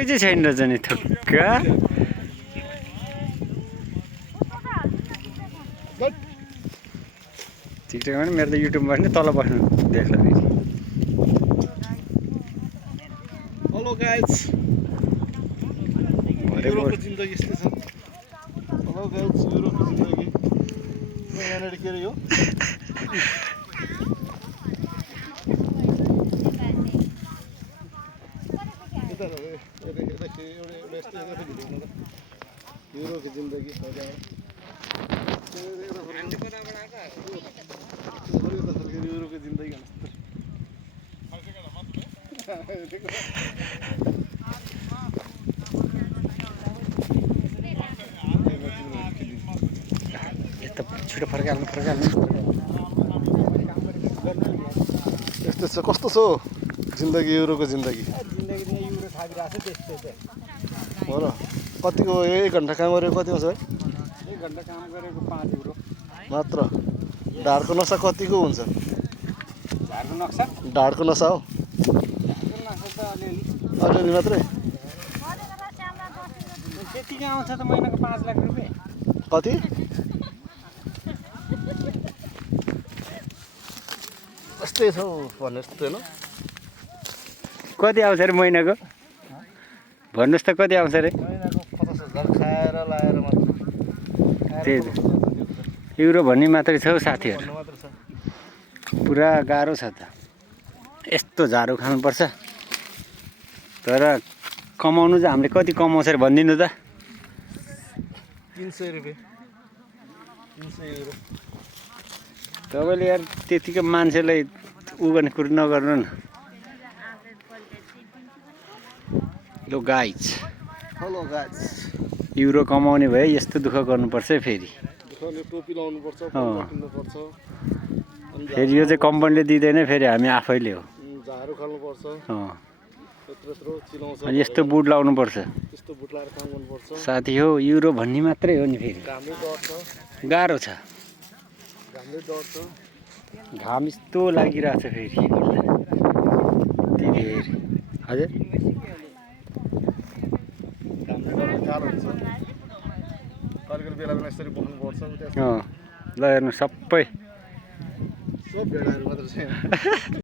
कोही चाहिँ छैन रहेछ नि थुक्क टिकटकमा पनि मेरो त युट्युबमा पनि तल बस्नु देख्छ फेरि हेलो गाइज युरोपको जिन्दगी यस्तै छ हेलो गाइज युरोपको जिन्दगी यहाँनिर के अरे यो युरोपको जिन्दगी युरोपको जिन्दगी यता छिटो फर्काल्नु यस्तो छ कस्तो छ जिन्दगी युरोको जिन्दगी हो र कतिको 1 घन्टा काम गरेको कतिको छ 1 घन्टा काम गरेको 5 युरो मात्र ढाडको नसा कतिको हुन्छ ढाडको नसा हो अलिअलि मात्रै त्यतिकै आउँछ त महिनाको 5 लाख रुपियाँ कति यस्तै छ भने जस्तो होइन कति आउँछ अरे महिनाको भन्नुहोस् त कति आउँछ अरे महिनाको 50,000 खाएर लाएर मात्र त्यही त युरो भन्ने मात्रै छ हौ साथीहरू मात्र छ पुरा गाह्रो छ त यस्तो झारो खानुपर्छ तर कमाउनु चाहिँ हामीले कति कमाउँछ अरे भनिदिनु त 300 रुपियाँ 300 युरो तपाईँले यार त्यतिकै मान्छेलाई उ गर्ने कुरो नगर्नु न लो गाइज हेलो गाइज युरो कमाउने भए यस्तो दुःख गर्नुपर्छ है फेरि टोपी लाउनुपर्छ किन्नुपर्छ फेरि यो चाहिँ कम्पनीले दिँदैन फेरि हामी आफैले हो झारो खाल्नुपर्छ यत्रो चिलाउँछ अनि यस्तो बुट लाउनुपर्छ यस्तो बुट लाएर काम गर्नुपर्छ साथी हो युरो भन्ने मात्रै हो नि फेरि घामले डढ्छ गाह्रो छ घामले डढ्छ घाम यस्तो लागिरहेछ फेरि फेरि हजुर घामले डढ्छ गाह्रो हुन्छ कहिले बेला बेला यसरी बोक्नुपर्छ ल हेर्नु सबै सब भेडाहरू मात्र छ